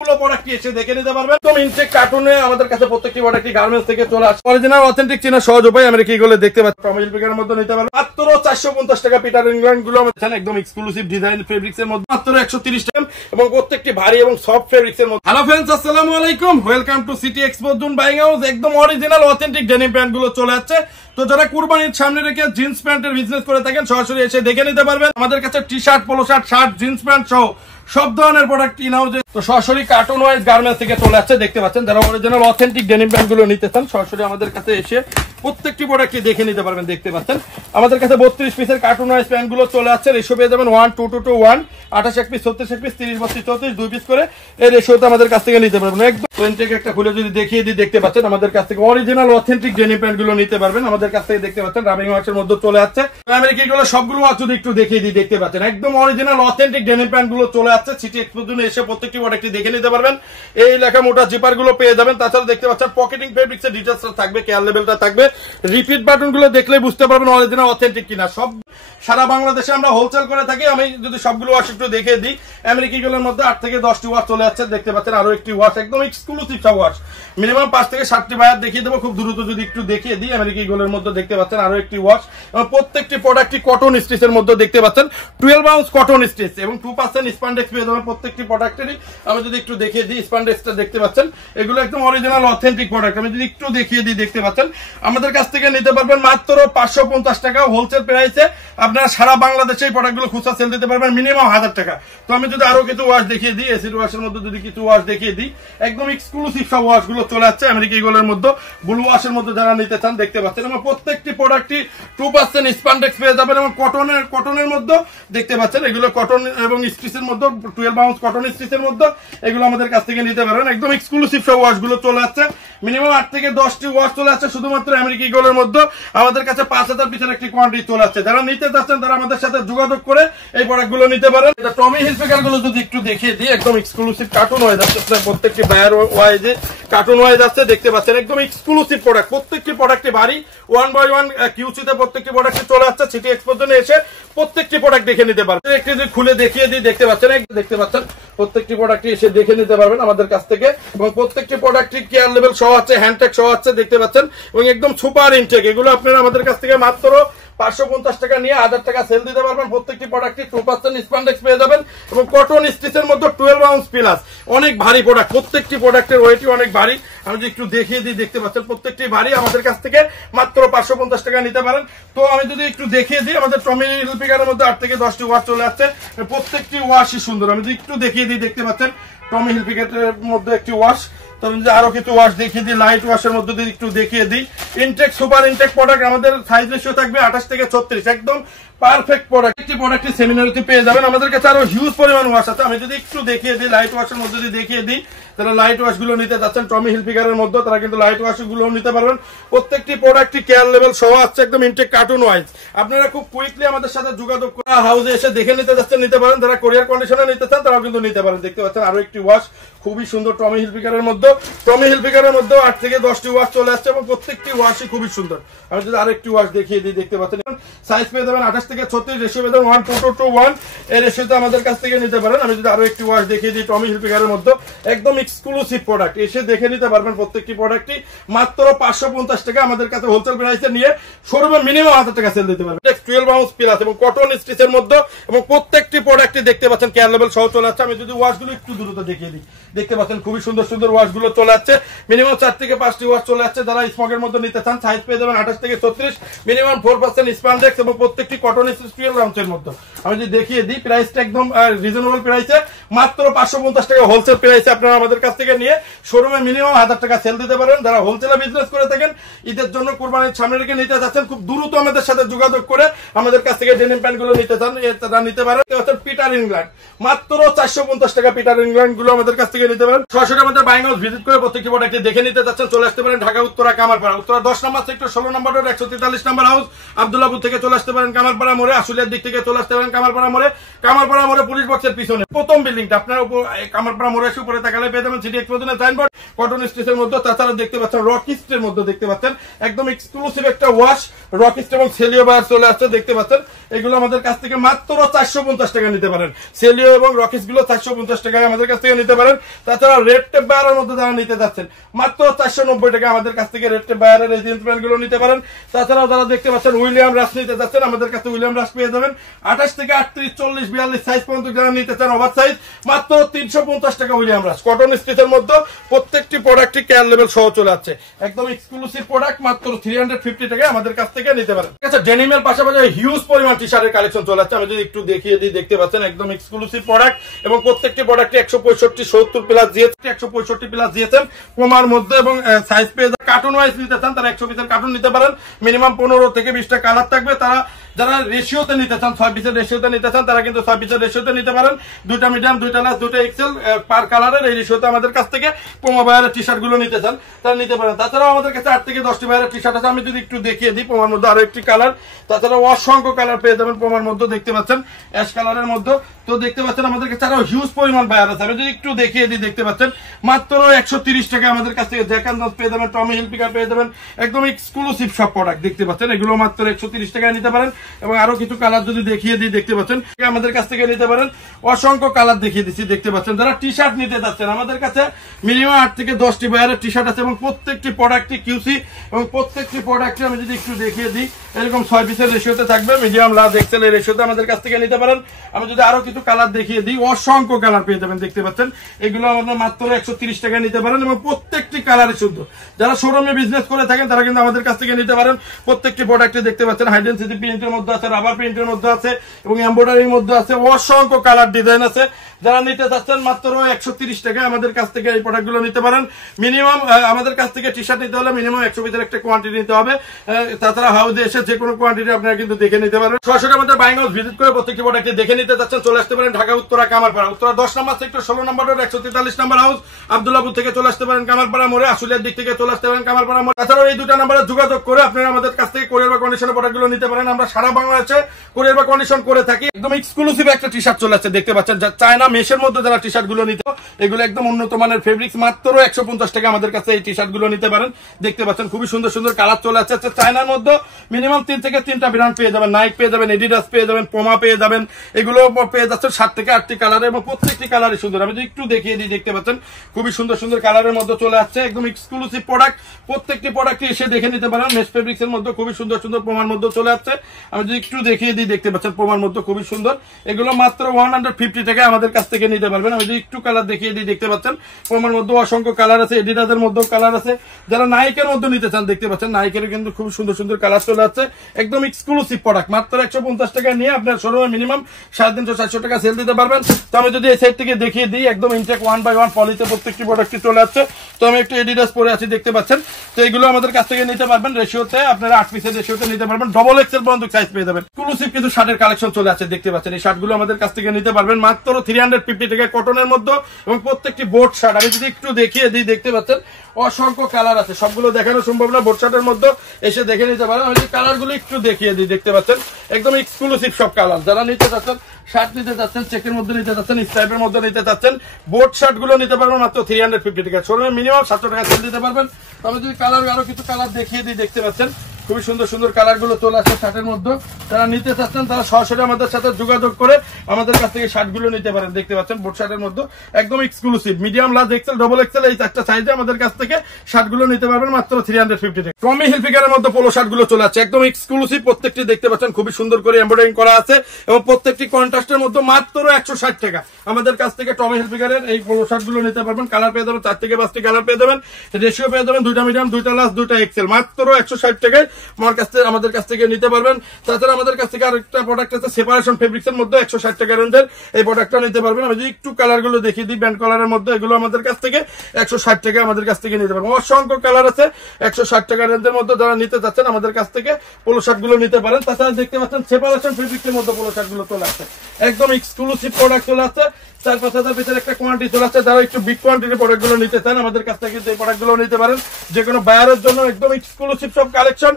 Product এসে দেখে নিতে পারবেন। তো ইনটেক কার্টুনে আমাদের কাছে প্রত্যেকটি প্রোডাক্ট গার্মেন্টস থেকে চলে আসে। অরিজিনাল অথেন্টিক চেনা সহজ উপায় আমরা কি গুলো দেখতে পাচ্ছি টমি হিলফিগারের মধ্যে নিতে পারবেন মাত্র 450 টাকা। পিটার ইংল্যান্ড গুলো আমাদের একদম এক্সক্লুসিভ ডিজাইন ফেব্রিক্স এর মধ্যে মাত্র 130 টাকা এবং প্রত্যেকটি ভারী এবং সফট ফেব্রিক্স এর মধ্যে। হ্যালো फ्रेंड्स, আসসালামু আলাইকুম, welcome to city expo zone buying house. একদম অরিজিনাল অথেন্টিক ডেনিম প্যান্ট গুলো চলে যাচ্ছে। তো যারা কুরবানির সামনে রেখে জিন্স প্যান্টের বিজনেস করে থাকেন সরাসরি এসে দেখে নিতে পারবেন। আমাদের কাছে T shirt, polo shirt, shirt, jeans pant সহ সব ধরনের প্রোডাক্ট ইন হাউসে তো সরাসরি কার্টুন ওয়াইজ গার্মেন্টস থেকে চলে আসছে। দেখতে পাচ্ছেন যারা অরিজিনাল অথেন্টিক ডেনিম প্যান্ট গুলো নিতে চান সরাসরি আমাদের কাছে এসে প্রত্যেকটি প্রোডাক্টই দেখে নিতে পারবেন। দেখতে পাচ্ছেন আমাদের কাছে 32 পিসের কার্টুন ওয়াইজ প্যান্ট গুলো চলে আসছে। রেশিও পেয়ে যাবেন 1 2 2 2 1 28 এক পিস, 36 এক পিস, 30 32 34 2 পিস করে এই রেশিওতে আমাদের কাছ থেকে নিতে পারবেন। একদম ইনটেক একটা খুলে যদি দেখিয়ে দিই, দেখতে পাচ্ছেন আমাদের কাছ থেকে অরিজিনাল অথেন্টিক ডেনিম প্যান্ট গুলো নিতে পারবেন। আমাদের কাছ থেকে দেখতে পাচ্ছেন রাবিং ওয়াশের মধ্যে চলে আসছে। আমেরিকা গুলো সবগুলো যদি একটু দেখিয়ে দিই, দেখতে পাচ্ছেন একদম অরিজিনাল অথেন্টিক ডেনিম প্যান্ট গুলো চলে আসছে। সিটি এক্সপো জোনে এসে প্রত্যেকটি প্রোডাক্টই দেখে নিতে পারবেন। এই লেখা মোটা জিপার গুলো পেয়ে যাবেন। তাছাড়া দেখতে পাচ্ছেন পকেটিং ফেব্রিক্স এর ডিটেইলসটা থাকবে, কেয়ার লেভেলটা থাকবে। রিপিট বাটন গুলো দেখলেই বুঝতে পারবেন অরিজিনাল অথেন্টিক কিনা। সব সারা বাংলাদেশে আমরা হোলসেল করে থাকি। আমি যদি সবগুলো ওয়াশ একটু দেখিয়ে দিই, আমেরিকা গুলোর মধ্যে 8 থেকে 10টি ওয়াশ চলে যাচ্ছে। দেখতে পাচ্ছেন আরো একটি ওয়াশ একদম এক্সক্লুসিভ সব ওয়াশ, মিনিমাম 5 থেকে 7টি বায়ার দেখিয়ে দেবো খুব দ্রুত যদি একটু দেখিয়ে দিই। আমেরিকা গুলোর মধ্যে দেখতে পাচ্ছেন আরো একটি ওয়াশ এবং প্রত্যেকটি প্রোডাক্টই কটন স্টিচের মধ্যে দেখতে পাচ্ছেন 12 আউন্স কটন স্টিচ এবং 2% স্পান্ডেক্স পেয়ে যাবেন প্রত্যেকটি প্রোডাক্টেরই। আমি যদি একটু দেখিয়ে দিই স্পান্ডেক্সটা দেখতে পাচ্ছেন, এগুলো একদম অরিজিনাল অথেন্টিক প্রোডাক্ট। আমি যদি একটু দেখিয়ে দিই, দেখতে পাচ্ছেন আমাদের কাছ থেকে নিতে পারবেন মাত্র 550 টাকা হোলসেল প্রাইসে। আপনারা সারা বাংলাদেশে এই প্রোডাক্টগুলো খুচরা সেল দিতে পারবেন মিনিমাম 1000 টাকা। তো আমি যদি আরো কিছু ওয়াশ দেখিয়ে দিই, এসিড ওয়াশের মধ্যে যদি কিছু ওয়াশ দেখিয়ে দিই, একদম এক্সক্লুসিভ সব ওয়াশ গুলো চলে যাচ্ছে আমেরিকা ইগলের মধ্যে। ব্লু ওয়াশের মধ্যে যারা নিতে চান দেখতে পাচ্ছেন এবং প্রত্যেকটি প্রোডাক্টই 2% স্পান্ডেক্স পেয়ে যাবেন এবং কটনের মধ্যে দেখতে পাচ্ছেন এগুলো কটন এবং স্টিচের মধ্যে 12 আউন্স কটন স্টিচের মধ্যে এগুলো আমাদের কাছ থেকে নিতে পারবেন। একদম এক্সক্লুসিভ সব ওয়াশ গুলো চলে যাচ্ছে। মিনিমাম 8 থেকে 10টি ওয়াশ চলে যাচ্ছে শুধুমাত্র আমেরিকা ইগলের মধ্যে। আমাদের কাছে 5000 পিসের একটি কোয়ান্টিটি চলে যাচ্ছে। যারা নিতে চাচ্ছেন তারা আমাদের সাথে যোগাযোগ করে এই প্রোডাক্ট গুলো নিতে পারেন। টমি হিলফিগার গুলো যদি একটু দেখিয়ে দিই, একদম এক্সক্লুসিভ কার্টুন ওয়াইজ আছে। প্রত্যেকটি বায়ার ওয়াইজে কার্টুন ওয়াইজ আছে। দেখতে পাচ্ছেন একদম এক্সক্লুসিভ প্রোডাক্ট। প্রত্যেকটি প্রোডাক্টই ভারী 1 বাই 1 কিউসিতে প্রত্যেকটি প্রোডাক্ট চলে যাচ্ছে। সিটি এক্সপো জোনে এসে প্রত্যেকটি প্রোডাক্ট দেখে নিতে পারবেন। একটি যদি খুলে দেখিয়ে দিই, দেখতে পাচ্ছেন প্রত্যেকটি প্রোডাক্টই এসে দেখে নিতে পারবেন আমাদের কাছ থেকে এবং প্রত্যেকটি প্রোডাক্টই কেয়ার লেভেল সহ আছে, হ্যান্ডটেক সহ আছে। দেখতে পাচ্ছেন এবং একদম সুপার ইনটেক। এগুলো আপনারা আমাদের কাছ থেকে মাত্র 550 টাকা নিয়ে 1000 টাকা সেল দিতে পারবেন। প্রত্যেকটি প্রোডাক্টই 2% স্পান্ডেক্স পেয়ে যাবেন এবং কটন স্টিচের মধ্যে 12 আউন্স প্লাস। অনেক ভারী প্রোডাক্ট, প্রত্যেকটি প্রোডাক্টের ওয়েটই অনেক ভারী। আমি যদি একটু দেখিয়ে দিই, দেখতে পাচ্ছেন প্রত্যেকটি ভারী। আমাদের কাছ থেকে মাত্র 550 টাকা নিতে পারেন। তো আমি যদি একটু দেখিয়ে দিই, আমাদের টমি হিলফিগারের মধ্যে 8 থেকে 10টি ওয়াশ চলে আসছে। প্রত্যেকটি ওয়াশই সুন্দর। আমি যদি একটু দেখিয়ে দিই, দেখতে পাচ্ছেন টমি হিলফিগারের মধ্যে একটি ওয়াশ। তবে আরো কিছু ওয়াশ দেখিয়ে দিই, লাইট ওয়াশের মধ্যে যদি একটু দেখিয়ে দিই, ইনটেক সুপার ইনটেক প্রোডাক্ট। আমাদের সাইজ রেশিও থাকবে 28 থেকে 36, একদম পারফেক্ট প্রোডাক্ট। একটি প্রোডাক্টটি সেমিনারিতে পেয়ে যাবেন। আমাদের কাছে আরো হিউজ পরিমাণ ওয়াশ আছে। আমি যদি একটু দেখিয়ে দিই, লাইট ওয়াশের মধ্যে যদি দেখিয়ে দিই, যারা লাইট ওয়াশ গুলো নিতে যাচ্ছেন টমি হিলফিগারের মধ্যে তারা কিন্তু লাইট ওয়াশ গুলো নিতে পারবেন। প্রত্যেকটি প্রোডাক্টই কেয়ার লেভেল সহ আছে, একদম ইনটেক কার্টুন ওয়াইজ। আপনারা খুব কুইকলি আমাদের সাথে যোগাযোগ করে হাউসে এসে দেখে নিতে যাচ্ছেন নিতে পারেন। যারা কোরিয়ার কন্ডিশনে নিতে চান তারাও কিন্তু নিতে পারেন। দেখতে পাচ্ছেন আরো একটি ওয়াশ খুবই সুন্দর টমি হিলফিগারের মধ্যে। টমি হিলফিগারের মধ্যে 8 থেকে 10টি ওয়াশ চলে আসছে এবং প্রত্যেকটি ওয়াশই খুবই সুন্দর। আমি যদি আরেকটি ওয়াশ দেখিয়ে দিই, দেখতে পাচ্ছেন সাইজ পেয়ে যাবেন 28 থেকে 36, রেশিও পেয়ে যাবেন 1 2 2 2 1 এই রেশিওতে আমাদের কাছ থেকে নিতে পারেন। আমি যদি আরো একটি ওয়াশ দেখিয়ে দিই টমি হিলফিগারের মধ্যে, একদম এক্সক্লুসিভ প্রোডাক্ট। এসে দেখে নিতে পারবেন প্রত্যেকটি প্রোডাক্টই মাত্র 550 টাকা। আমাদের কাছে হোলসেল প্রাইসে নিয়ে শোরুমে মিনিমাম 1000 টাকা সেল দিতে পারবেন। 12 আউন্স প্লাস এবং কটন স্টিচের মধ্যে এবং প্রত্যেকটি প্রোডাক্টই দেখতে পাচ্ছেন কেয়ার লেভেল সহ চলে যাচ্ছে। আমি যদি ওয়াশগুলো একটু দ্রুত দেখিয়ে দিই, দেখতে পাচ্ছেন খুবই সুন্দর সুন্দর ওয়াশ গুলো চলে যাচ্ছে। মিনিমাম 4 থেকে 5টি ওয়াশ চলে যাচ্ছে। যারা স্মগের মধ্যে নিতে চান সাইজ পেয়ে যাবেন 28 থেকে 36, মিনিমাম 4% স্পান্ডেক্স এবং প্রত্যেকটি কটন স্টিচ 12 আউন্সের মধ্যে। আমি যদি দেখিয়ে দিই, প্রাইসটা একদম রিজনেবল প্রাইসে মাত্র 550 টাকা হোলসেল প্রাইসে আপনারা আমাদের কাছ থেকে নিয়ে শোরুমে মিনিমাম 1000 টাকা সেল দিতে পারেন। যারা হোলসেলে বিজনেস করে থাকেন, ঈদের জন্য কুরবানির সামনে রেখে নিতে যাচ্ছেন, খুব দ্রুত আমাদের সাথে যোগাযোগ করে আমাদের কাছ থেকে ডেনিম প্যান্ট গুলো নিতে চান তারা নিতে পারেন। পিটার ইংল্যান্ড মাত্র 450 টাকা পিটার ইংল্যান্ড গুলো আমাদের কাছ থেকে নিতে পারেন। সরাসরি আমাদের বাইং হাউস ভিজিট করে প্রত্যেকটি প্রোডাক্টটি দেখে নিতে যাচ্ছেন চলে আসতে পারেন ঢাকা উত্তরা কামারপাড়া, উত্তরা 10 নম্বর সেক্টর 16 নম্বর রোড 143 নম্বর হাউস, আব্দুল্লাহপুর থেকে চলে আসতে পারেন কামারপাড়া মোড়ে, আশুলিয়ার দিক থেকে চলে আসতে পারেন কামারপাড়া মোড়ে পুলিশ বক্সের পিছনে প্রথম বিল্ডিংটা আপনার উপর কামারপাড়া মোড়ে এসে উপরে তাকালে পেয়ে যাবেন সিটি এক্সপোজনের সাইনবোর্ড, কটন স্টিচের মধ্যে। তাছাড়া দেখতে পাচ্ছেন রকিস্টের মধ্যে দেখতে পাচ্ছেন একদম এক্সক্লুসিভ একটা ওয়াশ রকিস্ট এবং সেলিও বায়ার চলে আসছে দেখতে পাচ্ছেন। এগুলো আমাদের কাছ থেকে মাত্র 450 টাকা নিতে পারেন। সেলিও এবং রকিস গুলো 450 টাকায় আমাদের কাছ থেকে নিতে পারেন। তাছাড়া রেড টেপ বায়ারের মধ্যে যারা নিতে যাচ্ছেন মাত্র 490 টাকা আমাদের কাছ থেকে রেড টেপ বায়ারের এই জিন্স প্যান্ট গুলো নিতে পারেন। তাছাড়াও যারা দেখতে পাচ্ছেন উইলিয়াম রাশ নিতে যাচ্ছেন আমাদের কাছে উইলিয়াম রাশ পেয়ে যাবেন 28 থেকে 38, 40, 42 সাইজ পর্যন্ত যারা নিতে চান ওভার সাইজ মাত্র 350 টাকা উইলিয়াম রাশ কটন স্টিচের মধ্যে প্রত্যেকটি প্রোডাক্টই কেয়ার লেভেল সহ চলে আসছে একদম এক্সক্লুসিভ প্রোডাক্ট মাত্র 350 টাকায় আমাদের কাছ থেকে নিতে পারেন। আচ্ছা ডেনিমের পাশাপাশি হিউজ পরিমাণ টি শার্টের কালেকশন চলে আসছে, আমি যদি একটু দেখিয়ে দিই দেখতে পাচ্ছেন একদম এক্সক্লুসিভ প্রোডাক্ট এবং প্রত্যেকটি প্রোডাক্টে 165, 70 plus GSM 165 plus GSM Kumar মধ্যে এবং সাইজ পেয়ে কার্টুন ওয়াইজ নিতে চান তারা 100 পিসের কার্টুন নিতে পারেন। মিনিমাম 15 থেকে 20টা কালার থাকবে। তারা যারা রেশিওতে নিতে চান 6 পিসের রেশিওতে নিতে চান তারা কিন্তু 6 পিসের রেশিওতে নিতে পারেন। 2টা মিডিয়াম 2টা লার্জ 2টা এক্সেল পার কালারের এই রেশিওতে আমাদের কাছ থেকে পোমা বায়ারের টি শার্ট গুলো নিতে চান তারা নিতে পারেন। তাছাড়াও আমাদের কাছে 8 থেকে 10টি বায়ারের টি শার্ট আছে, আমি যদি একটু দেখিয়ে দিই পোমার মধ্যে আরো একটি কালার। তাছাড়াও অসংখ্য কালার পেয়ে যাবেন পোমার মধ্যে দেখতে পাচ্ছেন অ্যাশ কালারের মধ্যে। তো দেখতে পাচ্ছেন আমাদের কাছে আরো হিউজ পরিমাণ বায়ার আছে, আমি যদি একটু দেখিয়ে দিই দেখতে পাচ্ছেন মাত্র 130 টাকা আমাদের কাছ থেকে জ্যাক এন্ড জন্স পেয়ে যাবেন, টমি হিলফিগার পেয়ে যাবেন একদম এক্সক্লুসিভ সব প্রোডাক্ট দেখতে পাচ্ছেন। এগুলো মাত্র 130 টাকায় নিতে পারেন এবং আরো কিছু কালার যদি দেখিয়ে দিই দেখতে পাচ্ছেন আমাদের কাছ থেকে নিতে পারেন। অসংখ্য কালার দেখিয়ে দিচ্ছি দেখতে পাচ্ছেন। যারা টি শার্ট নিতে যাচ্ছেন আমাদের কাছে মিনিমাম 8 থেকে 10টি বায়ারের টি শার্ট আছে এবং প্রত্যেকটি প্রোডাক্টই কিউসি এবং প্রত্যেকটি প্রোডাক্টে আমি যদি একটু দেখিয়ে দিই এরকম 6 পিসের রেশিওতে থাকবে, মিডিয়াম লার্জ এক্সেল এর রেশিওতে আমাদের কাছ থেকে নিতে পারেন। আমি যদি আরো কিছু কালার দেখিয়ে দিই অসংখ্য কালার পেয়ে যাবেন দেখতে পাচ্ছেন। এগুলো আমাদের মাত্র 130 টাকায় নিতে পারেন এবং প্রত্যেকটি কালারই শুদ্ধ। যারা শোরুমে বিজনেস করে থাকেন তারা কিন্তু আমাদের কাছ থেকে নিতে পারেন। প্রত্যেকটি প্রোডাক্টে দেখতে পাচ্ছেন হাইডেন্সিটি প্রিন্টের মধ্যে আছে, রাবার প্রিন্টের মধ্যে আছে এবং এমব্রয়ডারির মধ্যে আছে, অসংখ্য কালার ডিজাইন আছে। যারা নিতে চাচ্ছেন মাত্র 130 টাকায় আমাদের কাছ থেকে এই প্রোডাক্টগুলো নিতে পারেন। মিনিমাম আমাদের কাছ থেকে টি শার্ট নিতে হলে মিনিমাম 100 পিসের একটা কোয়ান্টিটি নিতে হবে। তাছাড়া হাউসে এসে যে কোনো কোয়ান্টিটি আপনারা কিন্তু দেখে নিতে পারবেন। সরাসরি আমাদের বাইং হাউস ভিজিট করে প্রত্যেকটি প্রোডাক্টটি দেখে নিতে চাচ্ছেন চলে আসতে পারেন ঢাকা উত্তরা কামারপাড়া, উত্তরা 10 নম্বর সেক্টর 16 নম্বর রোড 143 নম্বর হাউস, আব্দুল্লাহপুর থেকে চলে আসতে পারেন কামারপাড়া মোড়ে, আশুলিয়ার দিক থেকে চলে আসতে পারেন কামারপাড়া মোড়ে। তাছাড়াও এই দুটো নম্বরে যোগাযোগ করে আপনারা আমাদের কাছ থেকে কোরিয়ার বা কন্ডিশনের প্রোডাক্টগুলো নিতে পারেন। আমরা সারা বাংলাদেশে কোরিয়ার বা কন্ডিশন করে থাকি। একদম এক্সক্লুসিভ একটা টি শার্ট চলে আসছে দেখতে পাচ্ছেন চায়না মেশের মধ্যে যারা টি শার্ট গুলো নিতে এগুলো একদম উন্নত মানের ফেব্রিক্স মাত্র 150 টাকা আমাদের কাছে এই টি শার্ট গুলো নিতে পারেন। দেখতে পাচ্ছেন খুবই সুন্দর সুন্দর কালার চলে আসছে। চায়নার মধ্যে মিনিমাম 3 থেকে 3টা ব্র্যান্ড পেয়ে যাবেন, নাইক পেয়ে যাবেন, এডিডাস পেয়ে যাবেন, পোমা পেয়ে যাবেন, এগুলো পেয়ে যাচ্ছে 7 থেকে 8টি কালার এবং প্রত্যেকটি কালারই সুন্দর। আমি যদি একটু দেখিয়ে দিই দেখতে পাচ্ছেন খুবই সুন্দর সুন্দর কালারের মধ্যে চলে আসছে একদম এক্সক্লুসিভ প্রোডাক্ট। প্রত্যেকটি প্রোডাক্ট এসে দেখে নিতে পারেন। মেশ ফেব্রিক্স এর মধ্যে খুবই সুন্দর সুন্দর পোমার মধ্যে চলে আসছে। আমি যদি একটু দেখিয়ে দিই দেখতে পাচ্ছেন পোমার মধ্যে খুবই সুন্দর। এগুলো মাত্র 150 টাকায় আমাদের কাছ থেকে নিতে পারবেন। আমি যদি একটু কালার দেখিয়ে দিই দেখতে পাচ্ছেন পোমার মধ্যে অসংখ্য কালার আছে, এডিডাসের মধ্যেও কালার আছে। যারা নাইকের মধ্যে নিতে চান দেখতে পাচ্ছেন নাইকেরও কিন্তু খুব সুন্দর সুন্দর কালার চলে আসছে একদম এক্সক্লুসিভ প্রোডাক্ট মাত্র 150 টাকা নিয়ে আপনার শোরুমে মিনিমাম 350-400 টাকা সেল দিতে পারবেন। তো আমি যদি এই সাইড থেকে দেখিয়ে দিই একদম ইনটেক 1/1 পলিতে প্রত্যেকটি প্রোডাক্টই চলে আসছে। তো আমি একটু এডিডাস পরে আছি দেখতে পাচ্ছেন। তো এগুলো আমাদের কাছ থেকে নিতে পারবেন রেশিওতে, আপনারা 8 পিসের রেশিওতে নিতে পারবেন, ডবল এক্সেল পর্যন্ত সাইজ পেয়ে যাবেন। এক্সক্লুসিভ কিছু শার্টের কালেকশন চলে আসছে দেখতে পাচ্ছেন। এই শার্টগুলো আমাদের কাছ থেকে নিতে পারবেন মাত্র 350 টাকা কটনের মধ্যে এবং প্রত্যেকটি বোর্ড শার্ট। আমি যদি একটু দেখিয়ে দিই দেখতে পাচ্ছেন অসংখ্য কালার আছে, সবগুলো দেখানো সম্ভব না, বোর্ড শার্টের মধ্যে এসে দেখে নিতে পারেন। আমি যদি কালারগুলো একটু দেখিয়ে দিই দেখতে পাচ্ছেন একদম এক্সক্লুসিভ সব কালার। যারা নিতে চাচ্ছেন শার্ট নিতে চাচ্ছেন, চেকের মধ্যে নিতে চাচ্ছেন, স্ট্রাইপের মধ্যে নিতে চাচ্ছেন, বোর্ড শার্ট গুলো নিতে পারবেন মাত্র 350 টাকা। শোরুমে মিনিমাম 700 টাকা সেল দিতে পারবেন। আমি যদি কালার আরো কিছু কালার দেখিয়ে দিই দেখতে পাচ্ছেন খুবই সুন্দর সুন্দর কালার গুলো চলে আসছে শার্টের মধ্যে। যারা নিতে চাচ্ছেন তারা সরাসরি আমাদের সাথে যোগাযোগ করে আমাদের কাছ থেকে শার্ট গুলো নিতে পারেন। দেখতে পাচ্ছেন বোর্ড শার্টের মধ্যে একদম exclusive medium, large, XL, double XL এই 4টা সাইজে আমাদের কাছ থেকে শার্ট গুলো নিতে পারবেন মাত্র 350 টাকা। টমি হিলফিগারের মধ্যে পোলো শার্ট গুলো চলে আসছে একদম এক্সক্লুসিভ। প্রত্যেকটি দেখতে পাচ্ছেন খুবই সুন্দর করে এমব্রয়ডারিং করা আছে এবং প্রত্যেকটি কন্ট্রাস্টের মধ্যে মাত্র 160 টাকা আমাদের কাছ থেকে টমি হিলফিগারের এই পোলো শার্ট গুলো নিতে পারবেন। কালার পেয়ে যাবেন 4 থেকে 5টি কালার পেয়ে যাবেন, রেশিও পেয়ে যাবেন 2টা মিডিয়াম, 2টা লার্জ, 2টা এক্সেল মাত্র 160 টাকায় আমাদের কাছ থেকে নিতে পারবেন। তাছাড়া আমাদের কাছ থেকে আরেকটা প্রোডাক্ট আছে সেপারেশন ফেব্রিক্স এর মধ্যে 160 টাকা রেঞ্জের এই প্রোডাক্টটা নিতে পারবেন। আমি যদি একটু কালার গুলো দেখিয়ে দিই, ব্যান্ড কালারের মধ্যে এগুলো আমাদের কাছ থেকে 160 টাকা আমাদের কাছ থেকে নিতে পারবেন। অসংখ্য কালার আছে 160 টাকা রেঞ্জের মধ্যে, যারা নিতে চাচ্ছেন আমাদের কাছ থেকে পোলো শার্ট গুলো নিতে পারেন। তাছাড়া দেখতে পাচ্ছেন সেপারেশন ফেব্রিক্স এর মধ্যে পোলো শার্ট গুলো চলে আসছে, একদম এক্সক্লুসিভ প্রোডাক্ট চলে আসছে। 4-5 ভিতরে একটা কোয়ান্টিটি চলে আসছে, যারা একটু বিগ কোয়ান্টিটির প্রোডাক্ট গুলো নিতে চান আমাদের কাছ থেকে এই প্রোডাক্ট গুলো নিতে পারেন। যে কোনো বায়ারের জন্য একদম এক্সক্লুসিভ সব কালেকশন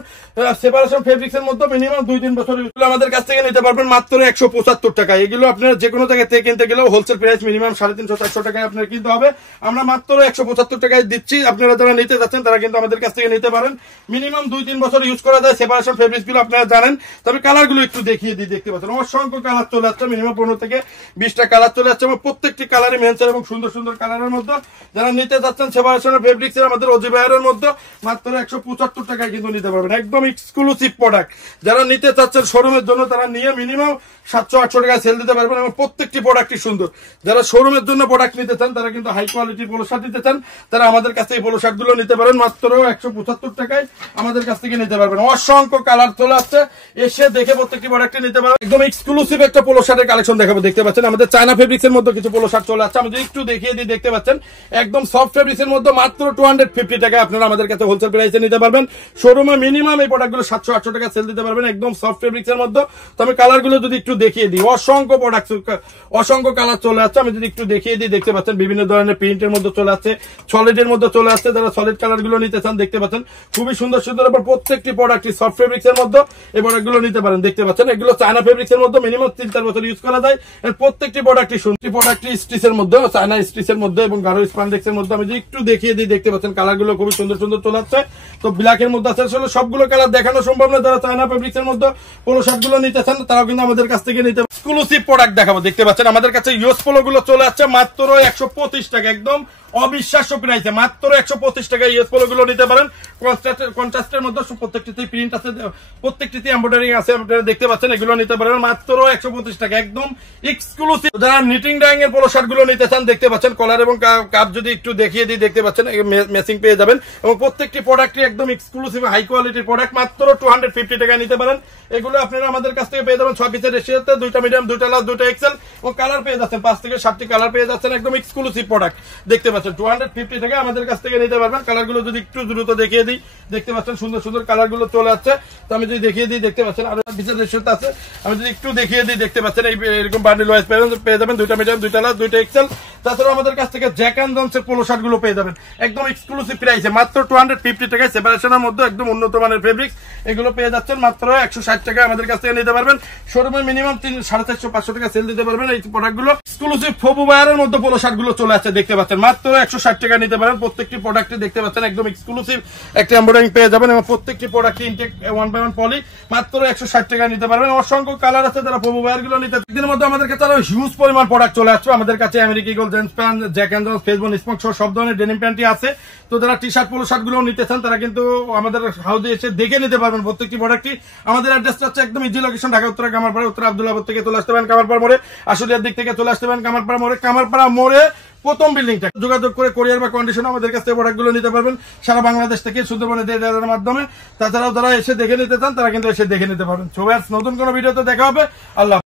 সেপারেশন ফেব্রিক্স এর মধ্যে মিনিমাম 2-3 বছর আমাদের কাছ থেকে নিতে পারবেন মাত্র 175 টাকা। এগুলো আপনার যে কোনো জায়গা থেকে কিনতে গেলেও হোলসেল প্রাইস মিনিমাম 350-400 টাকায় আপনার কিনতে হবে, আমরা মাত্র 175 টাকায় দিচ্ছি। আপনারা যারা নিতে যাচ্ছেন তারা কিন্তু আমাদের কাছ থেকে নিতে পারেন। মিনিমাম 2-3 বছর ইউজ করা যায় সেপারেশন ফেব্রিক্স গুলো, আপনারা জানেন। তবে কালার গুলো একটু দেখিয়ে দিই, দেখতে পাচ্ছেন অসংখ্য কালার চলে আসছে, মিনিমাম 15 থেকে 20টা কালার চলে আসছে এবং প্রত্যেকটি কালারে মেনসের এবং সুন্দর সুন্দর কালারের মধ্যে যারা নিতে যাচ্ছেন সেপারেশন ফেব্রিক্স এর আমাদের অজি বায়ারের মধ্যে মাত্র 175 টাকায় কিন্তু নিতে পারবেন, একদম এক্সক্লুসিভ প্রোডাক্ট। যারা নিতে চাচ্ছেন শোরুমের জন্য তারা নিয়ে মিনিমাম 700-800 টাকায় সেল দিতে পারবেন এবং প্রত্যেকটি প্রোডাক্টই সুন্দর। যারা শোরুমের জন্য প্রোডাক্ট নিতে চান, তারা কিন্তু হাই কোয়ালিটির পোলো শার্ট নিতে চান, তারা আমাদের কাছ থেকে পোলো শার্ট গুলো নিতে পারেন মাত্র 175 টাকায় আমাদের কাছ থেকে নিতে পারবেন। অসংখ্য কালার চলে আসছে, এসে দেখে প্রত্যেকটি প্রোডাক্ট নিতে পারবেন। একদম এক্সক্লুসিভ একটা পোলো শার্টের কালেকশন দেখাবো, দেখতে পাচ্ছেন আমাদের চায়না ফেব্রিক্স এর মধ্যে কিছু পোলো শার্ট চলে আসছে। আমি যদি একটু দেখিয়ে দিই, দেখতে পাচ্ছেন একদম সফট ফেব্রিক্স এর মধ্যে মাত্র 250 টাকায় আপনারা আমাদের কাছে হোলসেল প্রাইসে নিতে পারবেন। শোরুমে মিনিমাম এই প্রোডাক্টগুলো 700-800 টাকা সেল দিতে পারবেন, একদম সফট ফেব্রিক্স এর মধ্যে। তো আমি কালার গুলো যদি একটু দেখিয়ে দিই, অসংখ্য প্রোডাক্ট অসংখ্য কালার চলে আসছে। আমি যদি একটু দেখিয়ে দিই, দেখতে পাচ্ছেন বিভিন্ন ধরনের প্রিন্টের মধ্যে চলে আসছে, সলিডের মধ্যে চলে আসছে। যারা সলিড কালার গুলো নিতে চান, দেখতে পাচ্ছেন খুবই সুন্দর সুন্দর এবং প্রত্যেকটি প্রোডাক্ট সফট ফেব্রিক্স এর মধ্যে এই প্রোডাক্ট গুলো নিতে পারেন। দেখতে পাচ্ছেন এগুলো চায়না ফেব্রিক্স এর মধ্যে মিনিমাম 3-4 বছর ইউজ করা যায়। প্রত্যেকটি প্রোডাক্টই সুন্দর, প্রোডাক্ট স্টিচের মধ্যে, চায়না স্টিচের মধ্যে এবং গাঢ় স্পান্ডেক্স এর মধ্যে। আমি যদি একটু দেখিয়ে দিই, দেখতে পাচ্ছেন কালার গুলো খুবই সুন্দর সুন্দর চলে আসছে। তো ব্ল্যাক এর মধ্যে আছে, আসলে সবগুলো কালার দেখানো সম্ভব না। যারা চায়না ফেব্রিক্স এর মধ্যে পোলো শার্ট গুলো নিতে চান তারাও কিন্তু আমাদের কাছ থেকে নিতে। এক্সক্লুসিভ প্রোডাক্ট দেখাবো, দেখতে পাচ্ছেন আমাদের কাছে ইউএস পোলো গুলো চলে আসছে মাত্র 125 টাকা, একদম অবিশ্বাস্য প্রাইসে মাত্র 125 টাকা ইউএস পোলো গুলো নিতে পারেন। কন্ট্রাস্টের মধ্যে প্রত্যেকটিতে প্রিন্ট আছে, প্রত্যেকটিতে এমব্রয়ডারি আছে, আপনারা দেখতে পাচ্ছেন। এগুলো নিতে পারেন মাত্র 125 টাকা, একদম এক্সক্লুসিভ। যারা নিটিং ডাইং এর পোলো শার্ট গুলো নিতে চান, দেখতে পাচ্ছেন কলার এবং কাপ যদি একটু দেখিয়ে দিই, দেখতে পাচ্ছেন ম্যাচিং পেয়ে যাবেন এবং প্রত্যেকটি প্রোডাক্টই একদম এক্সক্লুসিভ হাই কোয়ালিটির প্রোডাক্ট, মাত্র 250 টাকা নিতে পারেন। এগুলো আপনারা আমাদের কাছ থেকে পেয়ে যাবেন 6 পিসের রেশিওতে, 2টা মিডিয়াম, 2টা লার্জ, 2টা এক্সেল এবং কালার পেয়ে যাচ্ছেন 5 থেকে 7টি কালার পেয়ে যাচ্ছেন, একদম এক্সক্লুসিভ প্রোডাক্ট। দেখতে পাচ্ছেন 250 টাকা আমাদের কাছ থেকে নিতে পারবেন। কালার গুলো যদি একটু দ্রুত দেখিয়ে দিই, দেখতে পাচ্ছেন সুন্দর সুন্দর কালার গুলো চলে আসছে। তো আমি যদি দেখিয়ে দিই, দেখতে পাচ্ছেন আরো পিসের রেশিওতে আছে। আমি যদি একটু দেখিয়ে দিই, দেখতে পাচ্ছেন এরকম বান্ডিল ওয়াইজ পেয়ে যাবেন 2টা মিডিয়াম, 2টা লার্জ, 2টা এক্সেল। তাছাড়া আমাদের কাছ থেকে জ্যাক এন্ড জনসের পোলো শার্ট গুলো পেয়ে যাবেন একদম এক্সক্লুসিভ প্রাইসে মাত্র 250 টাকায়। সেপারেশনের মধ্যে একদম উন্নত মানের ফেব্রিক্স, এগুলো পেয়ে যাচ্ছেন মাত্র 160 টাকা আমাদের কাছ থেকে নিতে পারবেন। শোরুমে মিনিমাম 450-500 টাকা সেল দিতে পারবেন এই প্রোডাক্ট গুলো। এক্সক্লুসিভ ফবু বায়ারের মধ্যে পোলো শার্ট গুলো চলে আসছে, দেখতে পাচ্ছেন মাত্র 160 টাকা নিতে পারেন। প্রত্যেকটি প্রোডাক্টে দেখতে পাচ্ছেন একদম এক্সক্লুসিভ একটা এমব্রয়ডারিং পেয়ে যাবেন এবং প্রত্যেকটি প্রোডাক্টে ইনটেক 1/1 পলি, মাত্র 160 টাকা নিতে পারবেন। অসংখ্য কালার আছে, যারা ফবু বায়ার গুলো নিতে দিনের মধ্যে আমাদের কাছে আরো হিউজ পরিমাণ প্রোডাক্ট চলে আসছে। আমাদের কাছে America eagle, jeans pant, Jack and Jones, ফেসবন, স্মোক সহ সব ধরনের ডেনিম প্যান্টই আছে। তো যারা টি শার্ট পোলো শার্ট গুলো নিতে চান তারা কিন্তু আমাদের হাউসে এসে দেখে নিতে পারবেন প্রত্যেকটি প্রোডাক্টই। আমাদের অ্যাড্রেসটা হচ্ছে একদম ইজি লোকেশন, ঢাকা উত্তরা কামারপাড়া, উত্তর আব্দুল্লাহপুর থেকে চলে আসতে পারেন কামারপাড়া মোড়ে, আশুলিয়ার দিক থেকে চলে আসতে পারেন কামারপাড়া মোড়ে প্রথম বিল্ডিংটা। যোগাযোগ করে কোরিয়ার বা কন্ডিশন আমাদের কাছ থেকে প্রোডাক্ট গুলো নিতে পারবেন সারা বাংলাদেশ থেকে সুন্দরবনে দেওয়ার মাধ্যমে। তাছাড়াও যারা এসে দেখে নিতে চান তারা কিন্তু এসে দেখে নিতে পারবেন। সো নতুন কোনো ভিডিওতে দেখা হবে। আল্লাহ।